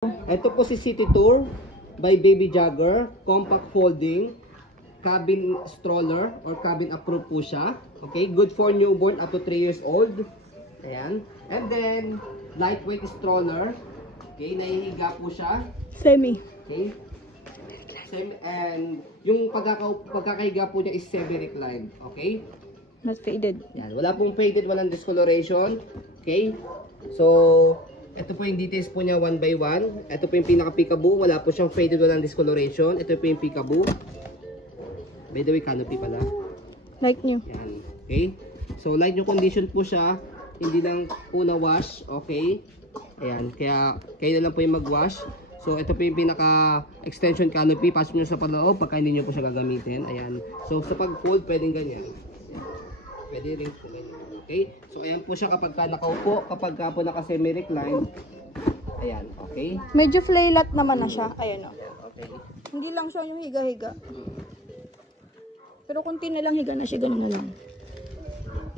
Ito po si City Tour by Baby Jogger, compact folding, cabin stroller or cabin approved po siya. Okay, good for newborn up to 3 years old. Ayan. And then, lightweight stroller. Okay, nahihiga po siya. Semi. Okay. And yung pagkakahiga po niya is semi-reclined. Okay? Not faded. Yan. Wala pong faded, walang discoloration. Okay? So, ito po yung details po niya 1 by 1. Ito po yung pinaka-peekaboo. Wala po siyang faded, walang discoloration. Ito po yung peekaboo. By the way, canopy pala. Like new. Yan. Okay? So, light new condition po siya. Hindi lang po na-wash. Okay? Ayan. Kaya, kayo na lang po yung mag-wash. So, ito po yung pinaka-extension canopy. Pasok nyo sa paloob pagka hindi nyo po siya gagamitin. Ayan. So, sa pag-fold, pwedeng ganyan. Pwede rin po ganyan. Okay? So, ayan po siya kapag ka nakaupo, kapag ka po naka-semi-recline. Ayan. Okay? Medyo flaylat naman na siya. Ayan o. Okay. Hindi lang siya yung higa-higa. Pero kunti na lang higa na siya. Ganun na lang.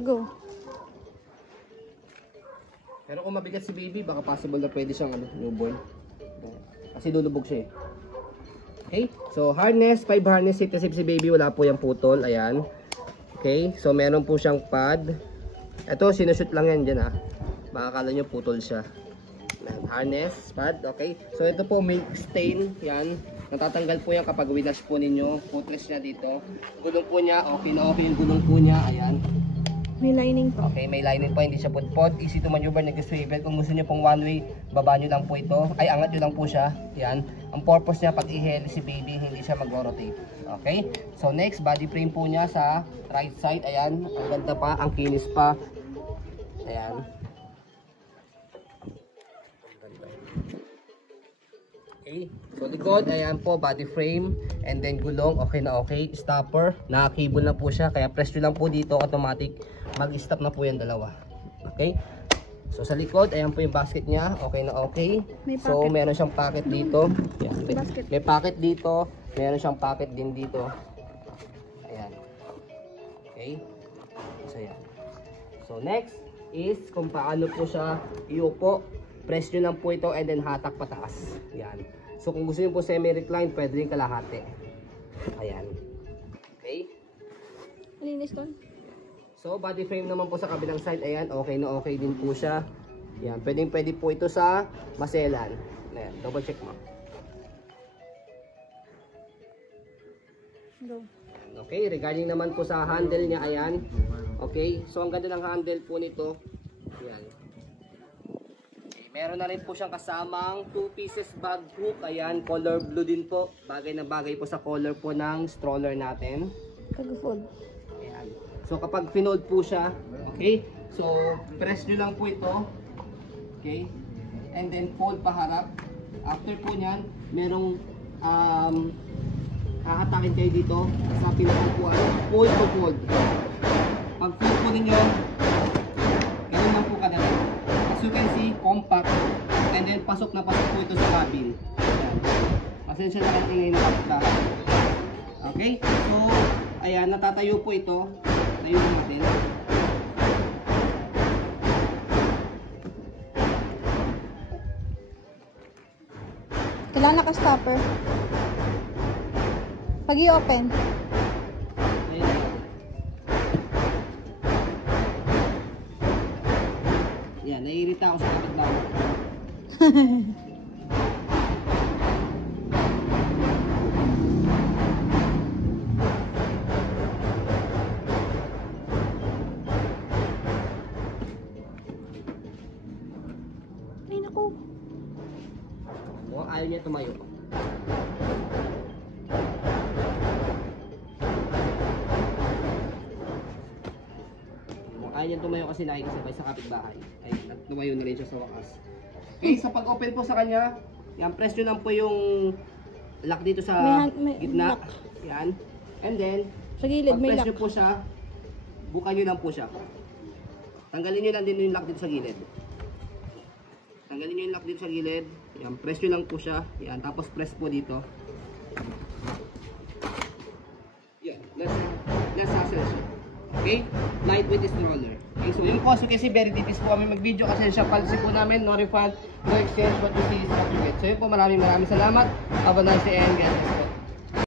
Go. Pero kung mabigat si baby, baka possible na pwede siyang newborn. Kasi lulubog siya eh. Okay? So, harness, 5 harness seat kasi si baby wala po yung putol. Ayan. Okay? So, meron po siyang pad. Ito, sinushoot lang yan dyan ha. Baka kala nyo putol siya. Ayan. Harness, pad. Okay? So, ito po milk stain. Yan. Natatanggal po yan kapag winash po ninyo. Footless niya dito. Gulong po niya. Okay na okay yung gulong po niya. Ayan. May lining pa. Okay, may lining pa, hindi siya pudpod. Easy to maneuver, nag-swivel. Kung gusto niyo pong one way, baba niyo lang po ito. Ay, angat niyo lang po siya. Yan. Ang purpose niya, pag i-heli si baby, hindi siya mag-rotate. Okay? So, next, body frame po niya sa right side. Ayan. Ang ganda pa, ang kinis pa. Ayan. Okay. So, likod, ayan po, body frame. And then, gulong, okay na okay. Stopper, naka-cable na po siya. Kaya, press nyo lang po dito, automatic. Mag-stop na po yung dalawa. Okay? So, sa likod, ayan po yung basket niya. Okay na okay. So, meron siyang pocket dito. Ayan. May pocket dito. Meron siyang pocket din dito. Ayan. Okay? So, ayan. So, next is kung paano po siya iupo. Press nyo lang po ito and then hatak pataas. Ayan. So, kung gusto nyo po semi-recline, pwede rin kalahati. Ayan. Okay? Malinis doon. So, body frame naman po sa kabilang side. Ayan, okay na okay din po siya. Ayan, pwede po ito sa maselan. Ayan, double check mo. Go. Okay, regarding naman po sa handle niya, ayan. Okay, so ang ganda ng handle po nito. Ayan. Okay, meron na rin po siyang kasamang 2 pieces bag hook. Ayan, color blue din po. Bagay na bagay po sa color po ng stroller natin. Pag-fold. Ayan. So kapag finold po siya, okay? So press nyo lang po ito. Okay? And then fold paharap. After po nyan, merong hahatakin kayo dito sa pinakapuan. Fold to fold. Pag fold po ninyo, ganun lang po kadali. As you can see, compact. And then pasok na pasok po ito sa cabin. Ayan. Pasensya na kayo ngayon na kapitahan. Okay? So, ayan, natatayo po ito. Tayo natin. Kailangan naka-stopper. Pag i-open. Ayan. Ayan, naiirita ako sa kapitbahay. Ay, naku. O, ayaw niya tumayo. Ayaw niya tumayo kasi nakikisabay sa kapitbahay. Ay, tumayo na rin siya sa wakas. Okay, sa pag-open po sa kanya, yan, press nyo lang po yung lock dito sa gitna. Lock. Yan. And then, Sa gilid may pag-press lock. nyo po siya, bukan nyo lang po siya. Tanggalin nyo lang din yung lock dito sa gilid. Tanggalin nyo yung lock dito sa gilid. Yan, press nyo lang po siya. Yan, tapos press po dito. Yan, less hassle siya. Okay? Lightweight stroller. Okay, so yung cost kasi very tipis po kami mag-video kasi siya policy po namin, no refund, no exchange, what you see is what you get. So yun po, maraming salamat. Have a nice day and God bless po.